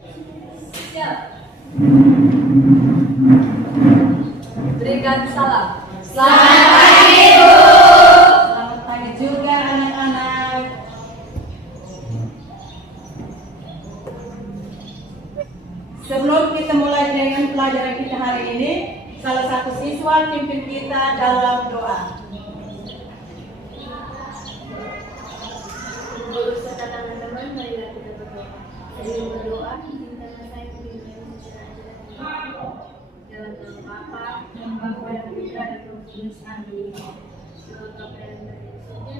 Siap. Berikan salam. Selamat pagi, Bu. Selamat pagi juga anak-anak. Sebelum kita mulai dengan pelajaran kita hari ini, salah satu siswa pimpin kita dalam doa. Guru serta teman-teman, marilah kita berdoa. Sebelum berdoa, izinkanlah saya mengirimkan ajaran dalam nama Bapa dan Putra dan Roh Kudus. Amin. Semoga kepada dari surga,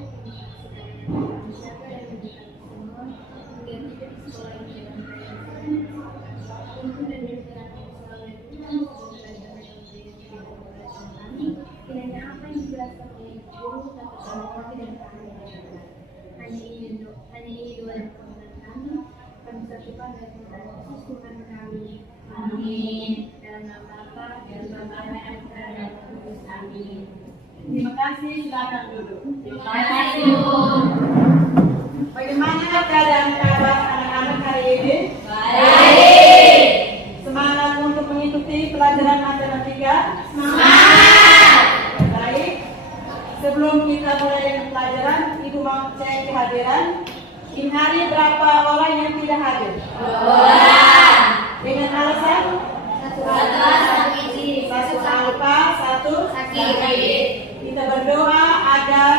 segala siapa yang memberikan semua, hingga hidup di sekolah ini dalam keadaan untuk dan bergerak selalu Tuhan, kami kiranya apa yang dijelaskan oleh guru dapat mengerti dan kami dengarkan. Hanya ini doa dan permohonan kami satukan dan Tuhan Yesus Tuhan kami. Amin. Dalam nama Bapa dan Putra dan Roh Kudus. Amin. Terima kasih, silakan duduk. Terima kasih, Bu. Bagaimana keadaan kabar anak-anak hari ini? Baik. Semangat untuk mengikuti pelajaran matematika? Semangat. Baik. Sebelum kita mulai dengan pelajaran, Ibu mau cek kehadiran. Ini hari berapa orang yang tidak hadir? 2 orang. Dengan alasan? Satu sakit. Satu apa? Satu Sakit. Kita berdoa agar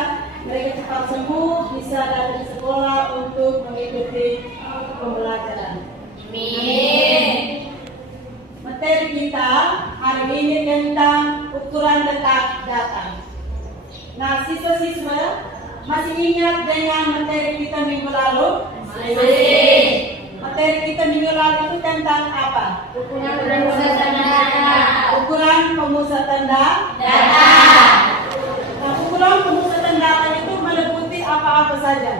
mereka cepat sembuh, bisa datang ke sekolah untuk mengikuti pembelajaran. Amin. Materi kita hari ini tentang ukuran letak data. Nah, siswa-siswa masih ingat dengan materi kita minggu lalu? Masih. Materi kita minggu lalu itu tentang apa? Ukuran pemusatan data. Ukuran pemusatan data. Nah, ukuran pemusatan data itu meliputi apa-apa saja?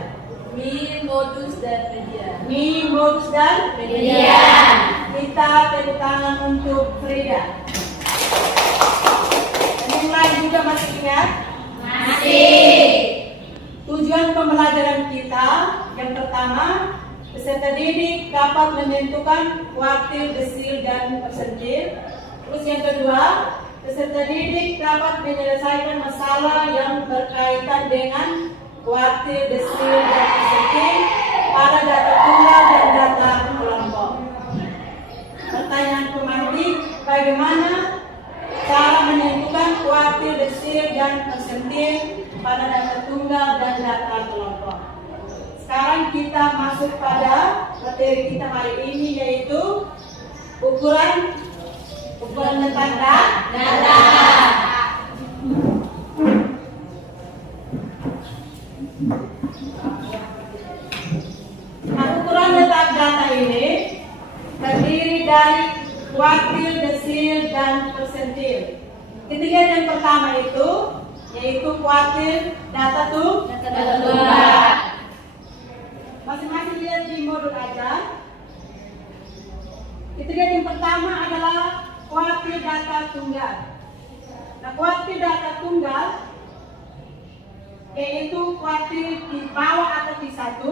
Min, modus, dan media. Min, modus, dan Media. Kita tepuk tangan untuk Frida. Dan yang lain juga masih ingat? Masih. Tujuan pembelajaran kita yang pertama, peserta didik dapat menentukan kuartil, desil, dan persentil. Terus yang kedua, peserta didik dapat menyelesaikan masalah yang berkaitan dengan kuartil, desil, dan persentil pada data tunggal dan data kelompok. Pertanyaan pemantik, bagaimana cara menentukan kuartil, desil, dan persentil pada data tunggal dan data kelompok? Sekarang kita masuk pada materi kita hari ini, yaitu ukuran letak data. Nah, ukuran letak data ini terdiri dari kuartil, desil, dan persentil. Ketiga yang pertama itu yaitu kuartil, data tunggal. Masing-masing lihat di modul aja. Ketiga yang pertama adalah kuartil data tunggal. Nah, kuartil data tunggal yaitu kuartil di bawah atau Q1,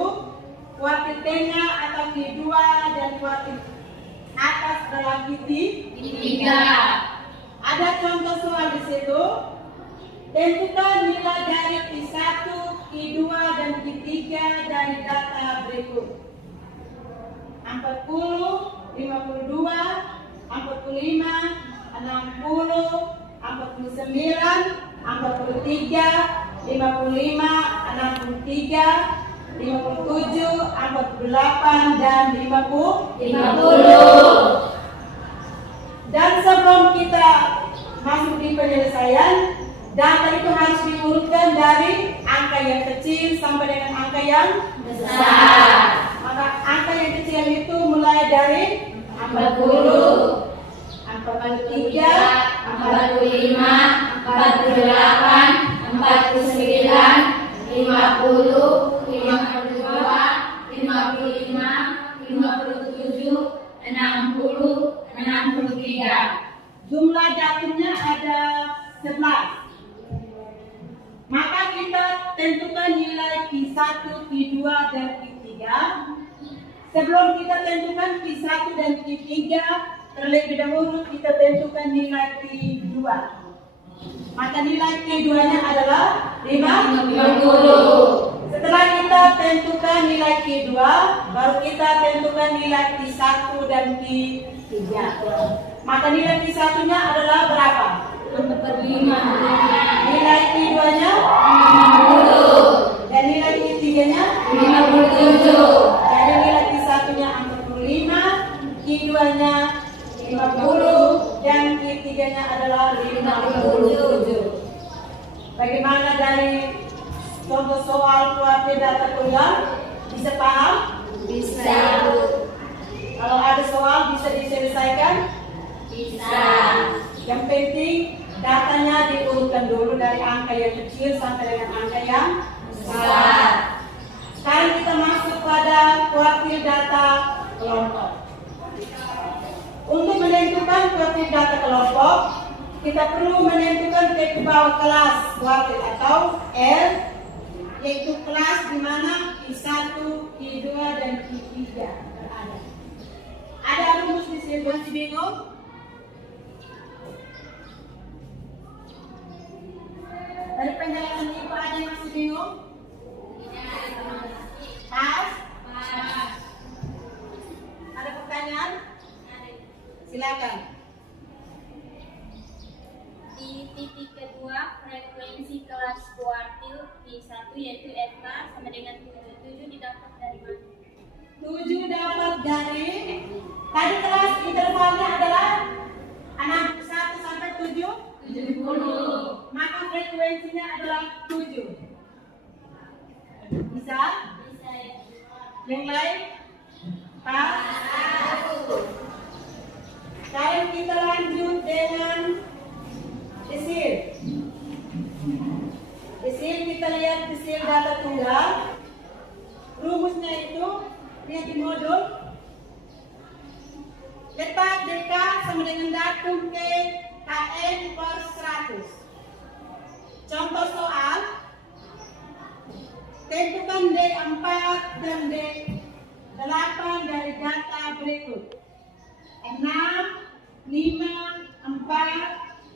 kuartil tengah atau Q2, dan kuartil atas dalam Q3. Ada contoh soal di situ. Tentukan nilai dari Q1, Q2, dan Q3 dari data berikut: 40, 52, 45, 60, 49, 43, 55, 63, 57, 48, dan 50. Dan sebelum kita masuk di penyelesaian, data itu harus diurutkan dari angka yang kecil sampai dengan angka yang Besar. Maka angka yang kecil itu mulai dari 40, 43, 45, 48, 49, 50, 52, 55, 57, 60, 63. Jumlah datumnya ada 11. Maka kita tentukan nilai Q1, Q2, dan Q3 Sebelum kita tentukan Q1 dan Q3, terlebih dahulu kita tentukan nilai Q2. Maka nilai Q2-nya adalah 50. Setelah kita tentukan nilai Q2, baru kita tentukan nilai Q1 dan Q3. Maka nilai Q1-nya adalah berapa? 4/5. Nilai Q2-nya 50. Dan nilai Q3-nya 57. Jadi nilai Q1-nya 45, Q2-nya 50, dan Q3-nya adalah 57. Bagaimana dari contoh soal kuartil data tunggal? Bisa paham? Bisa. Kalau ada soal bisa diselesaikan? Bisa. Yang penting datanya diurutkan dulu dari angka yang kecil sampai dengan angka yang besar. Sekarang kita masuk pada kuartil data kelompok. Untuk menentukan kuartil data kelompok, kita perlu menentukan titik bawah kelas kuartil atau R, yaitu kelas di mana Q1, Q2, dan Q3 berada. Ada rumus di sini, masih bingung? Dari penjelasan Ibu ada yang masih bingung? Pas? Ada pertanyaan? Silakan. Di titik kedua, frekuensi kelas kuartil Q1 yaitu FK sama dengan 7 didapat dari mana? 7 dapat dari tadi kelas intervalnya adalah 61 sampai 70. Maka frekuensinya adalah 7. Bisa? Bisa ya. Yang lain? Pas? Sekarang kita lanjut dengan desil. Desil kita lihat desil data tunggal. Rumusnya itu lihat di modul. Letak DK sama dengan datum K KN per 100. Contoh soal, tentukan D4 dan D8 dari data berikut. 6, 5, 4,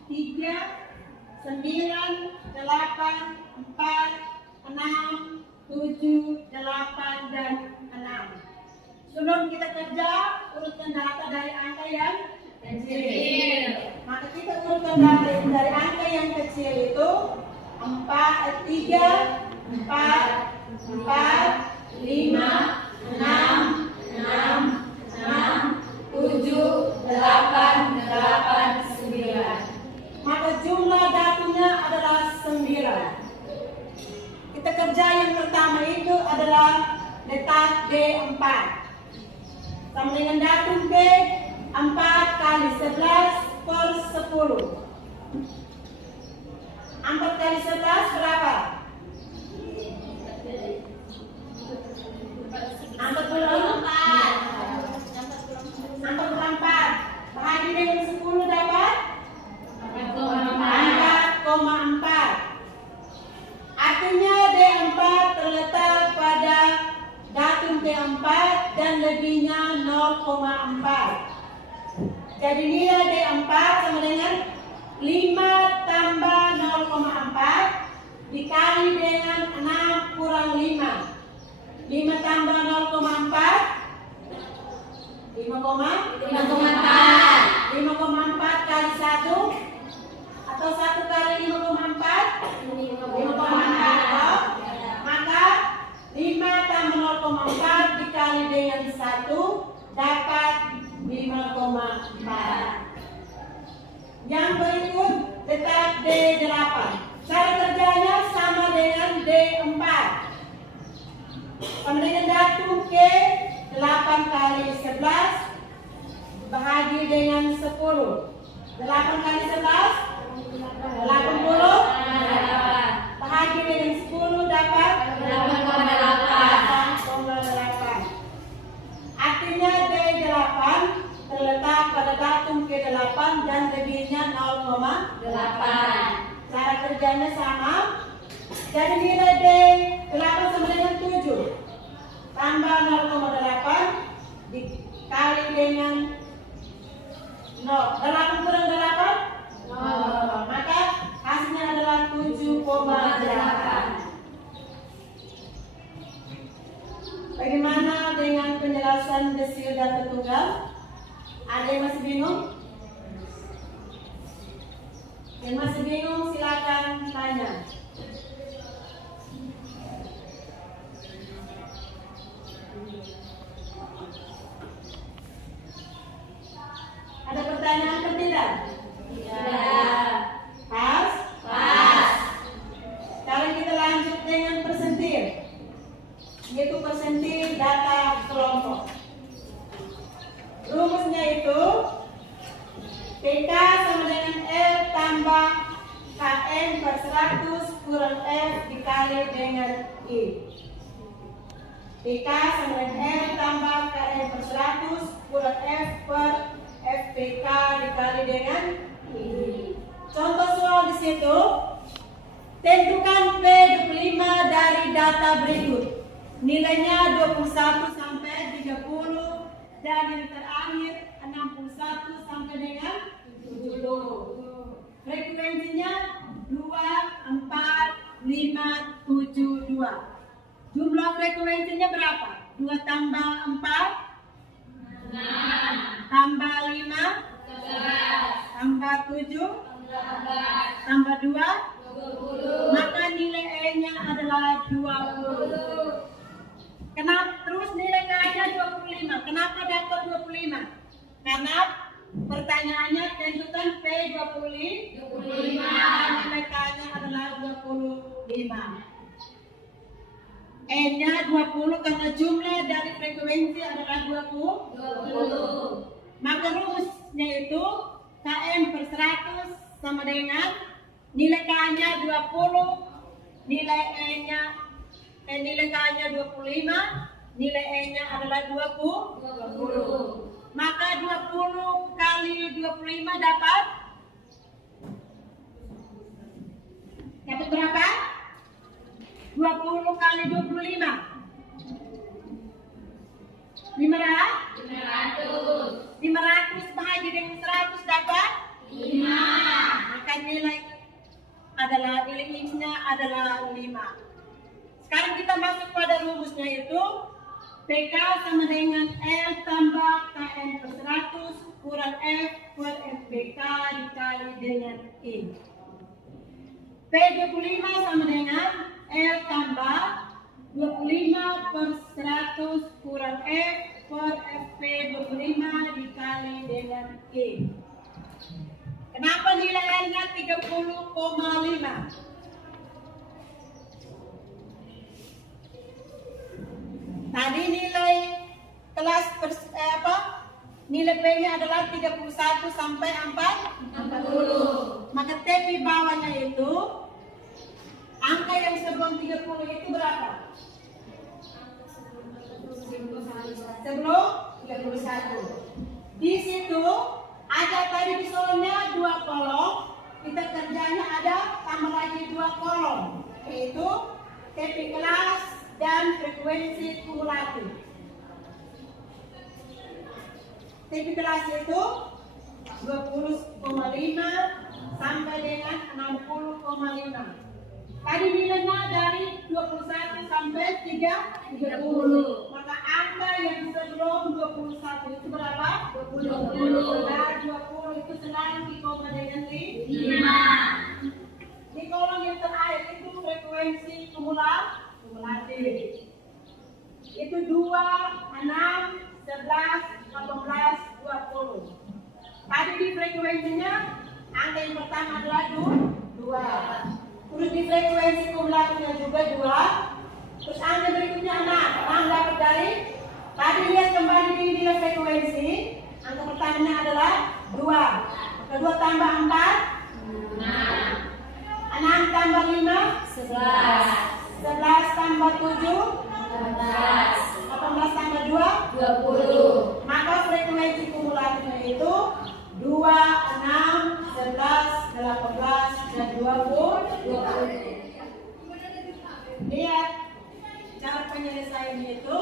3, 9, 8, 4, 6, 7, 8, dan 6. Sebelum kita kerja, urutkan data dari angka yang kecil. Maka kita urutkan data dari angka yang kecil itu 3, 4, 4, 5, 6, 6, 7, 8, 9. Maka jumlah datanya adalah 9. Kita kerja yang pertama itu adalah letak D4 sama dengan datum B 4 kali 11 per 10. 4 kali 11 berapa? 44. Bahagi dengan 10 dapat 4,4. Artinya D4 terletak pada datum D4 dan lebihnya 0,4. Jadi nilai D4 sama dengan 5 tambah 0,4 dikali dengan 6 kurang 5. 5 tambah 0,4 5,4 kali 1 atau 1 kali 5,4 maka 5 tambah 0,4 dikali dengan 1 dapat 5,4. Yang berikut letak D8. Cara kerjanya sama dengan D4. Sama dengan datum K 8 kali 11 bahagi dengan 10. 8 kali 11 80 bahagi dengan 10 dapat 8,8. Artinya D8 terletak pada datum ke-8 dan lebihnya 0,8. Cara kerjanya sama. Jadi nilai D8 sama dengan 7 tambah 0,8 penjelasan desil data tunggal? Ada yang masih bingung? Yang masih bingung silakan tanya. Ada pertanyaan atau tidak? Tidak. Pas? Pas. Sekarang kita lanjut dengan persentil, yaitu persentil data kelompok. Rumusnya itu PK sama dengan L tambah KN per 100 kurang F dikali dengan I. PK sama dengan L tambah KN per 100 kurang F per FPK dikali dengan I. Contoh soal di situ, tentukan P25 dari data berikut. Nilainya 21 sampai 30 dan yang terakhir 61 sampai dengan 70. Frekuensinya 2, 4, 5, 7, 2. Jumlah frekuensinya berapa? 2 tambah 4 6. tambah 5 11. tambah 7 14. tambah 2, 20. maka nilai E-nya adalah 20. Kenapa terus nilai K-nya 25? Kenapa dapat 25? Karena pertanyaannya tentukan P25 dan nilai K-nya adalah 25. E-nya 20 karena jumlah dari frekuensi adalah 20. Maka rumusnya itu Kn per 100 sama dengan nilai K-nya 20, nilai E-nya nilai K-nya 25, nilai E-nya adalah 20. Maka 20 kali 25 dapat berapa? 20 kali 25 500 bahagi dengan 100 dapat 5. maka nilai X-nya adalah 5. Sekarang kita masuk pada rumusnya itu PK sama dengan L tambah KN per 100 kurang F per FPK dikali dengan I. P25 sama dengan L tambah 25 per 100 kurang F per FP25 dikali dengan I. Kenapa nilai L-nya 30,5? Tadi nilai kelas nilai P-nya adalah 31 sampai 40. Maka TP bawahnya itu angka yang sebelum 30 itu berapa? Sebelum 31. Di situ ada tadi di soalnya 2 kolom, kita kerjanya ada tambah lagi 2 kolom, yaitu TP kelas dan frekuensi kumulatif. TP kelas itu 20,5 sampai dengan 60,5. Tadi nilainya dari 21 sampai 30. Maka angka yang sebelum 21 itu berapa? 20. Nah, 20 itu selalu dikoma dengan 5. Di kolom yang terakhir itu frekuensi kumulatif. Itu 2, 6, 11, 18, 20. Tadi di frekuensinya angka yang pertama adalah 2. Terus di frekuensi kumulatifnya juga 2. Terus angka berikutnya 6 dapat dari tadi lihat kembali di nilai frekuensi. Angka pertamanya adalah 2. Kedua tambah 4 6 tambah 5 11 tambah 7 18 tambah 2 20. maka frekuensi kumulatifnya itu 2, 6, 11, 18, dan 20. Lihat cara penyelesaiannya itu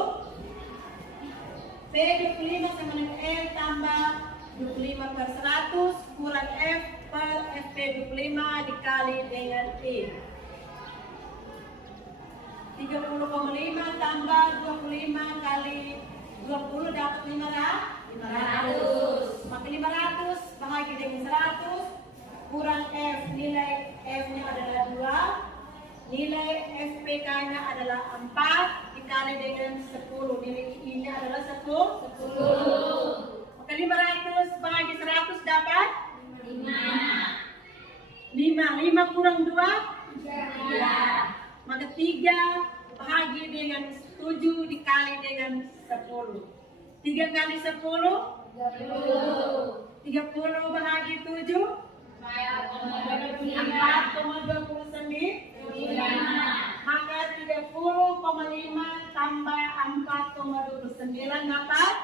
P25 sama dengan L tambah 25 per 100 kurang F per FP25 dikali dengan I. 30,5 tambah 25 kali 20 dapat 500. Maka 500 bahagi dengan 100 kurang F. Nilai F-nya adalah 2. Nilai FPK-nya adalah 4 dikali dengan 10. Nilai I-nya adalah 10. Maka 500 bahagi 100 dapat 5 kurang 2 maka 3 bahagi dengan 7 dikali dengan 10. 3 kali 10 30 bahagi 7 4,29. Maka 30,5 tambah 4,29 dapat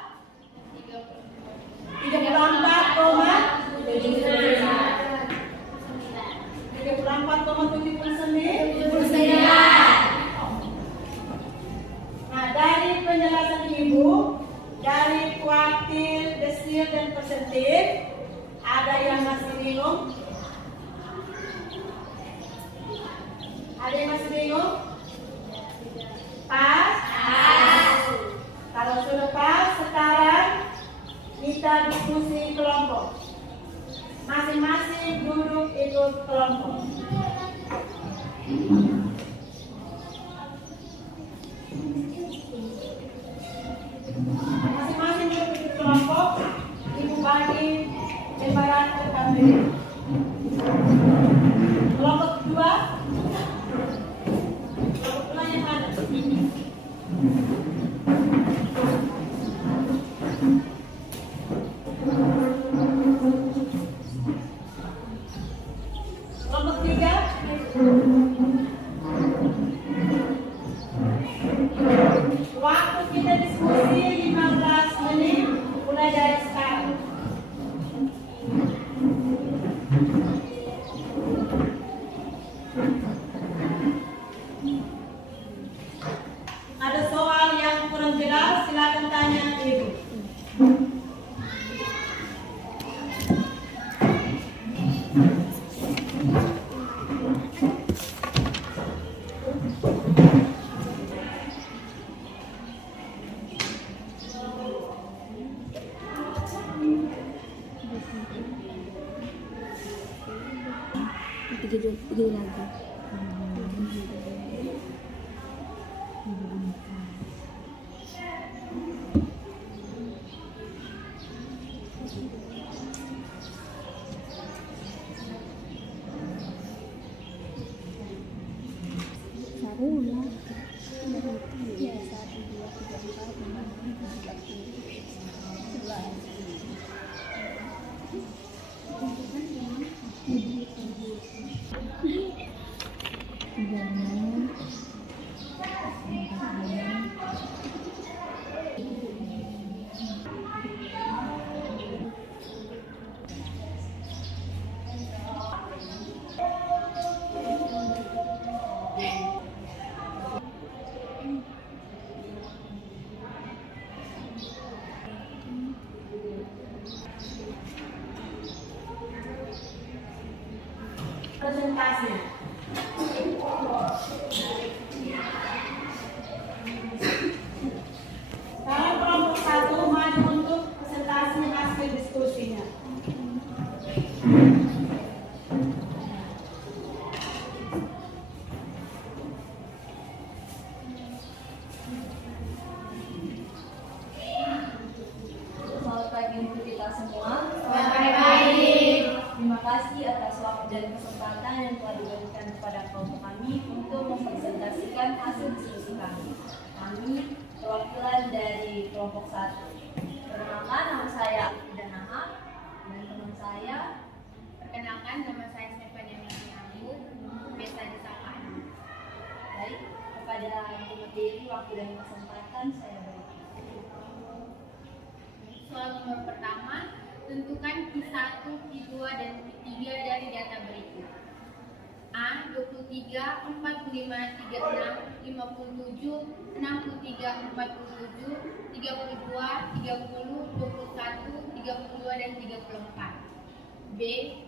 34,79. Nah, dari penjelasan Ibu, dari kuartil, desil, dan persentil, ada yang masih bingung? Ada yang masih bingung? Pas? Kalau sudah pas, sekarang kita diskusi kelompok. Masing-masing duduk ikut kelompok. Masing-masing duduk ikut kelompok. Ibu bagi lembaran ke kami. Kelompok kedua. Kelompok kedua yang mana? Kelompok tiga. Waktu kita diskusi 15 menit mulai dari sekarang. Ada soal yang kurang jelas, silakan tanya Ibu. Tiga lagu. Presentasi. Sekarang kelompok 1 maju untuk presentasi hasil diskusinya. Selamat pagi untuk kita semua. Terima kasih atas waktu dan kesempatan yang telah diberikan kepada kelompok kami untuk mempresentasikan hasil diskusi kami. Kami perwakilan dari kelompok 1. Perkenalkan, nama saya Danahar dan teman saya. Perkenalkan, nama saya Stefania Miki Anggur, biasa disapa Ani. Baik, kepada yang materi, waktu dan kesempatan saya berikan. Soal nomor pertama, tentukan Q1, Q2, dan Q3 dari data berikut. A. 23, 45, 36, 57, 63, 47, 32, 30, 21, 32, dan 34. B.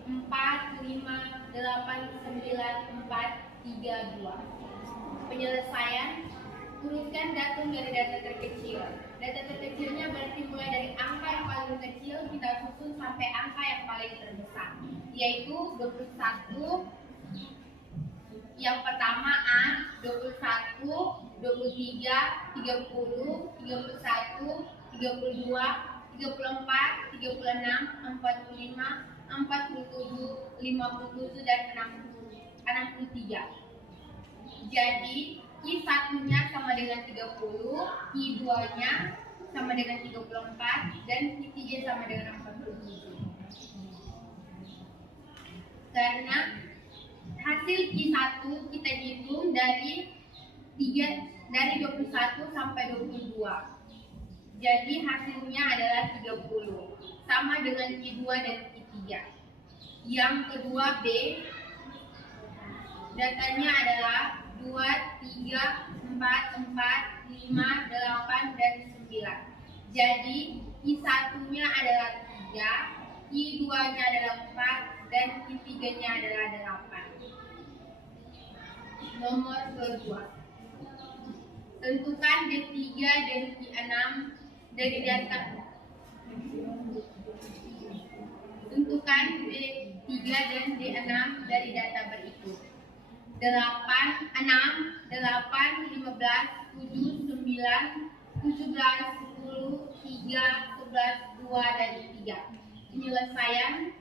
4, 5, 8, 9, 4, 3, 2. Penyelesaian Urutkan datum dari data terkecil. Data terkecilnya berarti mulai dari angka yang paling kecil kita susun sampai angka yang paling terbesar, yaitu 21. Yang pertama A, 21, 23, 30, 31, 32, 34, 36, 45, 47, 57, dan 63. Jadi I1-nya sama dengan 30, I2-nya sama dengan 34, dan I3 sama dengan 47. Karena hasil Q1 kita hitung dari 21 sampai 22. Jadi hasilnya adalah 30, sama dengan Q2 dan Q3. Yang kedua B, datanya adalah 2, 3, 4, 4, 5, 8, dan 9. Jadi Q1-nya adalah 3, Q2-nya adalah 4, dan Q3-nya adalah 8. Nomor kedua, tentukan D3 dan D6 dari data. Tentukan D3 dan D6 dari data berikut: 8, 6, 8, 15, 7, 9, 17, 10, 3, 11, 2, dan 3. Penyelesaian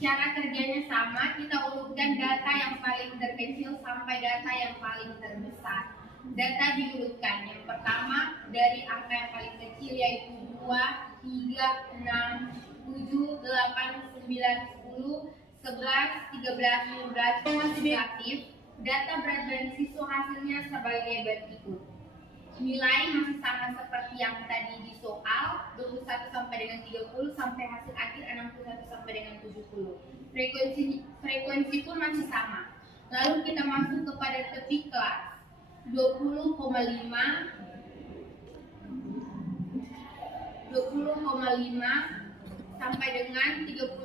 cara kerjanya sama, kita urutkan data yang paling terkecil sampai data yang paling terbesar. Data diurutkan, yang pertama dari angka yang paling kecil yaitu 2, 3, 6, 7, 8, 9, 10, 11, 13, 15, masih relatif. Data berat badan siswa hasilnya sebagai berikut. Nilai masih sama seperti yang tadi di soal, 21 sampai dengan 30 sampai hasil akhir 61 sampai dengan 70. Frekuensi pun masih sama. Lalu kita masuk kepada tepi kelas. 20,5 sampai dengan 30,5,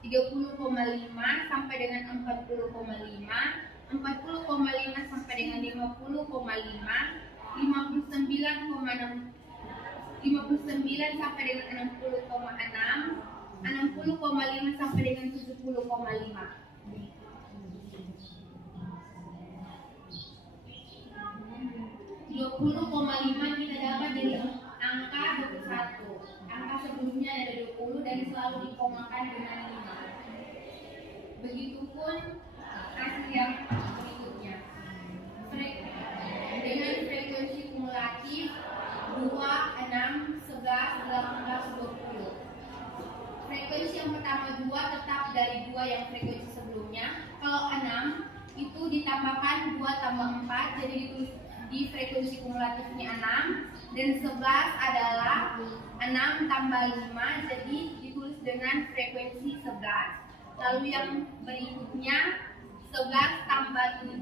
30,5 sampai dengan 40,5, 40,5 sampai dengan 50,5, 59 sampai dengan 60,6, 60,5 sampai dengan 70,5. 20,5 kita dapat dari angka 21. Angka sebelumnya ada 20 dan selalu dikomakan dengan 5. Begitupun hasil yang berikutnya. Dengan frekuensi kumulatif 2, 6, 11, 18, 20. Frekuensi yang pertama 2 tetap dari 2 yang frekuensi sebelumnya. Kalau 6 itu ditambahkan 2 tambah 4, jadi ditulis di frekuensi kumulatifnya 6, dan 11 adalah 6 tambah 5, jadi ditulis dengan frekuensi 11. Lalu yang berikutnya 11 tambah 7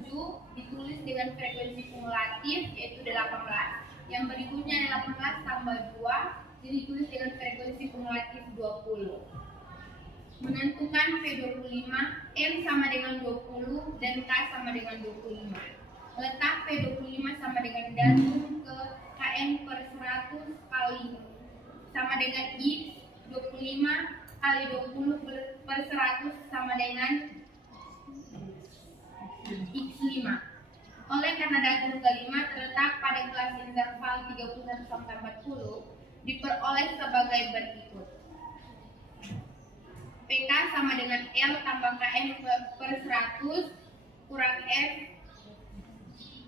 ditulis dengan frekuensi kumulatif yaitu 18. Yang berikutnya 18 tambah 2 jadi ditulis dengan frekuensi kumulatif 20. Menentukan P25, M sama dengan 20 dan K sama dengan 25. Letak P25 sama dengan datum ke KM per 100 kali sama dengan I. 25 kali 20 per 100 sama dengan X5. Oleh karena datum kelima terletak pada kelas interval 31 sampai 40, diperoleh sebagai berikut. PK sama dengan L tambah KM per 100 kurang F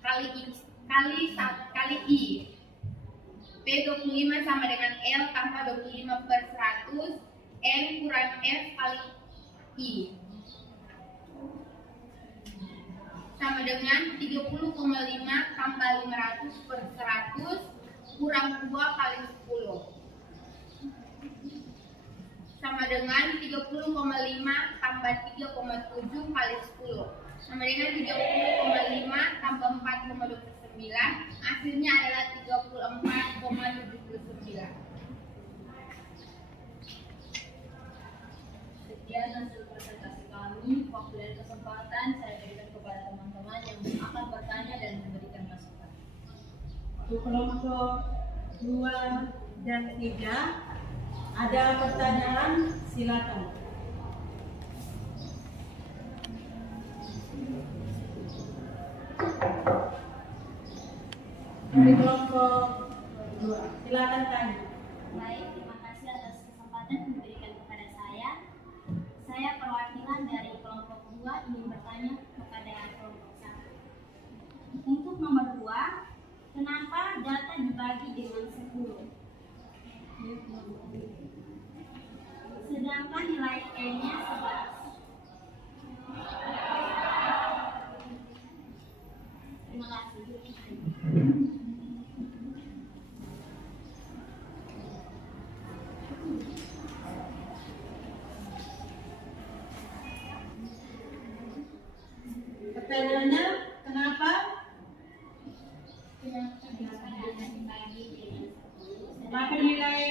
kali X kali I. P25 sama dengan L tambah 25 per 100 N kurang F kali I sama dengan 30,5 tambah 500 per 100 kurang 2 kali 10 sama dengan 30,5 tambah 3,7 kali 10 sama dengan 30,5 tambah 4,29, hasilnya adalah 34,79. Sekian hasil presentasi kami. Waktu dan kesempatan saya berikan kepada teman-teman yang akan bertanya Untuk kelompok 2 dan 3 ada pertanyaan, silakan. Dari kelompok 2, silakan tanya. Baik, terima kasih atas kesempatan yang diberikan kepada saya. Saya perwakilan dari kelompok 2 ingin bertanya kepada kelompok 1. Untuk nomor 2, kenapa data dibagi dengan 10? Sedangkan nilai N-nya 11. Terima kasih. Pertanyaannya, kenapa? Maka nilai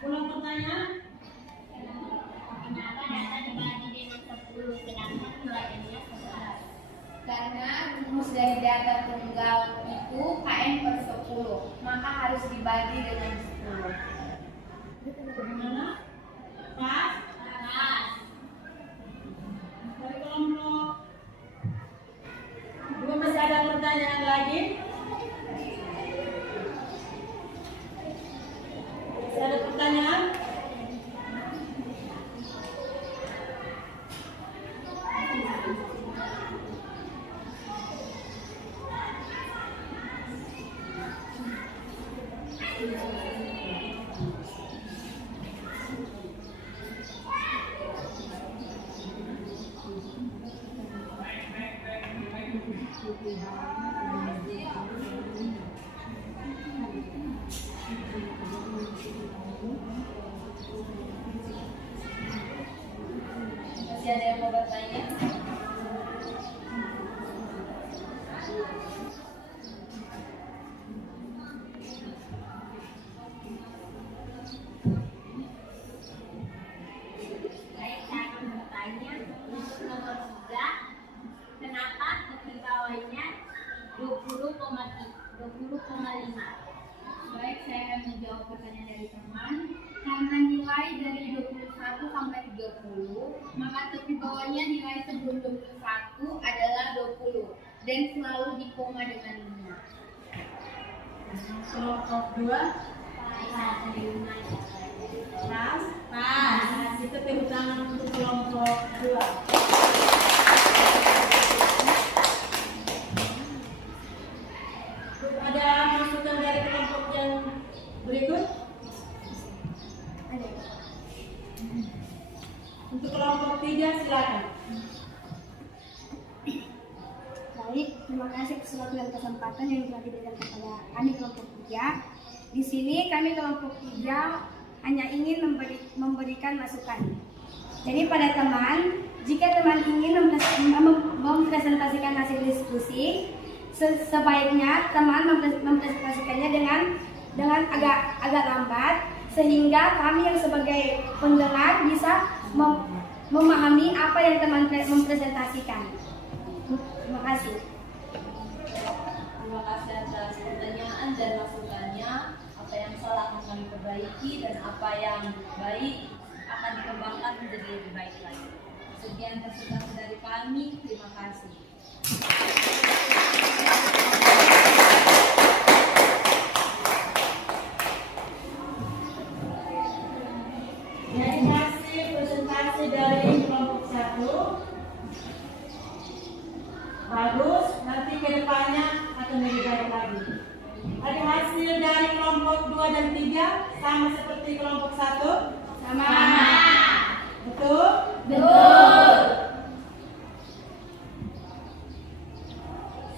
ulang pertanyaan. Kenapa data dibagi dengan 10 sedangkan nilai N-nya 11? Karena rumus dari data tunggal itu KN per 10, maka harus dibagi dengan 10. Bagaimana? Pas? Dari kelompok 2 masih ada pertanyaan lagi? Masih ada pertanyaan? Masih ada yang mau bertanya? Baik, saya akan bertanya untuk nomor 3, kenapa tepi bawahnya 20,5? Baik, saya akan menjawab pertanyaan dari teman. Karena nilai dari 21 sampai 30, maka tepi bawahnya nilai sebelum 21 adalah 20 dan selalu di koma dengan 5. Kelompok 2 pas? Pas. Kita tepuk tangan untuk kelompok 2. Ada masukan dari kelompok yang berikut? Untuk kelompok 3 silakan. Baik, terima kasih atas waktu dan kesempatan yang telah diberikan kepada kami kelompok 3. Di sini kami kelompok 3 hanya ingin memberikan masukan. Jadi pada teman, jika teman ingin mempresentasikan hasil diskusi, sebaiknya teman mempresentasikannya dengan agak lambat, sehingga kami yang sebagai pendengar bisa memahami apa yang teman mempresentasikan. Terima kasih. Terima kasih atas pertanyaan dan masukannya. Apa yang salah akan kami perbaiki dan apa yang baik akan dikembangkan menjadi lebih baik lagi. Sekian presentasi dari kami. Terima kasih. Dari hasil presentasi dari kelompok 1 bagus, nanti ke depannya akan lebih baik lagi. Ada hasil dari kelompok 2 dan 3 sama seperti kelompok 1? Sama. Betul? Betul.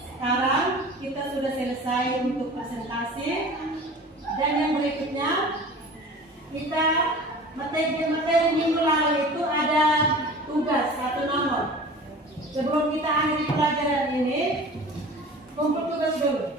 Sekarang kita sudah selesai untuk presentasi dan yang berikutnya kita materi minggu lalu itu ada tugas 1 nomor. Sebelum kita akhiri pelajaran ini, kumpul tugas dulu.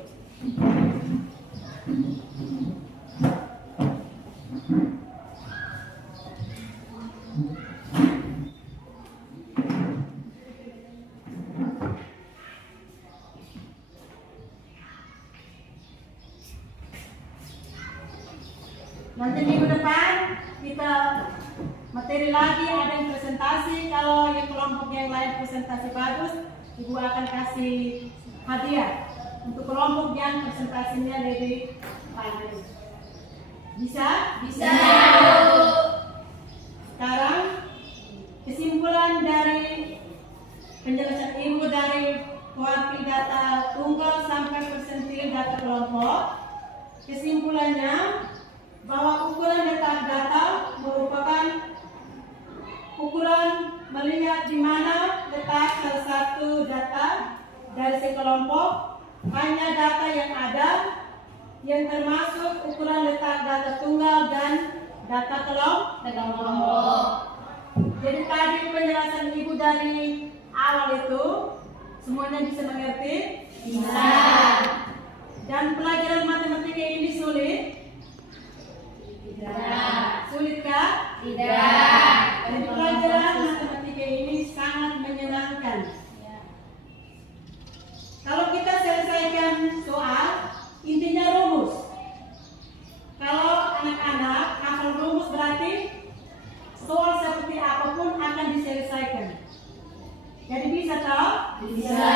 materi lagi, ada yang presentasi. Kalau yang kelompok yang lain presentasi bagus, Ibu akan kasih hadiah. Untuk kelompok yang presentasinya lebih bagus. Bisa? Bisa. Sekarang kesimpulan dari penjelasan Ibu dari kuartil data tunggal sampai persentil data kelompok. Kesimpulannya bahwa ukuran data merupakan ukuran melihat di mana letak salah satu data dari sekelompok, hanya data yang ada yang termasuk ukuran letak data tunggal dan data kelompok. Jadi tadi penjelasan Ibu dari awal itu semuanya bisa mengerti? Bisa. Dan pelajaran matematika ini sulit? Tidak. Sulit kah? Tidak. Dan pelajaran matematika ini sangat menyenangkan. Kalau kita selesaikan soal, intinya rumus. Kalau anak-anak hafal rumus berarti soal seperti apapun akan diselesaikan. Jadi bisa toh? Bisa.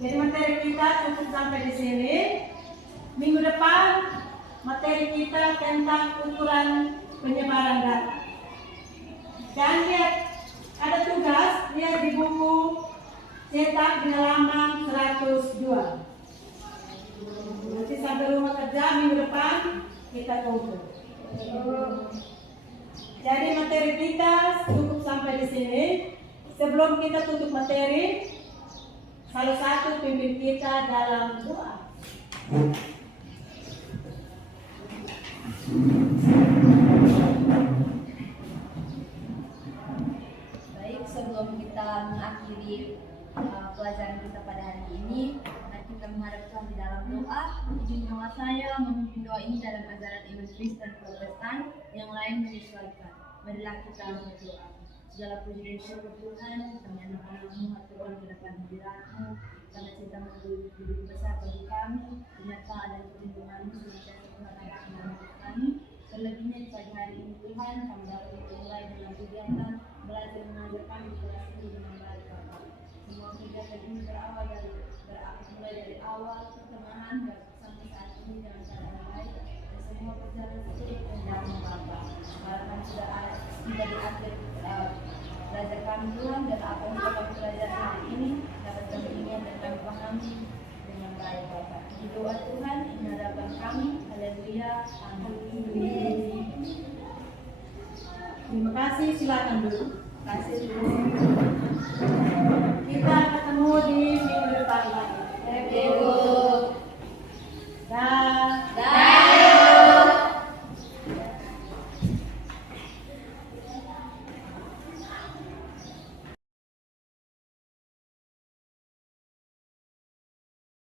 Jadi materi kita cukup sampai di sini. Minggu depan materi kita tentang ukuran penyebaran data. Dan lihat, ada tugas, lihat di buku cetak di halaman 102. Nanti sampai rumah kerja minggu depan kita tunggu. Jadi materi kita cukup sampai di sini. Sebelum kita tutup materi, salah satu pimpin kita dalam doa. Baik, sebelum kita mengakhiri pelajaran kita pada hari ini, mari kita menghadap Tuhan di dalam doa. Izinkanlah saya memimpin doa ini dalam ajaran iman Kristen Protestan, yang lain menyesuaikan. Marilah kita berdoa. Segala puji dan syukur Tuhan, kami anak-anak-Mu haturkan ke depan hadirat-Mu, karena cinta-Mu begitu besar bagi kami, penyertaan dan perlindungan-Mu senantiasa Tuhan atas nama kami. Selebihnya di pagi hari ini Tuhan, kami dapat memulai dengan kegiatan belajar mengajar kami di kelas ini dengan baik Bapa. Semua kegiatan ini berawal mulai dari awal pertengahan dan sampai saat ini dengan keadaan baik, dan semua berjalan sesuai kehendak-Mu Bapa. Harapan sudah ada tiba di akhir belajar kami Tuhan, dan apa yang sudah kami pelajari hari ini dapat kami ingat dan kami pahami dengan baik Bapa. Di doa Tuhan, ini harapan kami. Haleluya. Amin. Terima kasih, silakan dulu. Terima kasih. Kita ketemu di minggu depan lagi.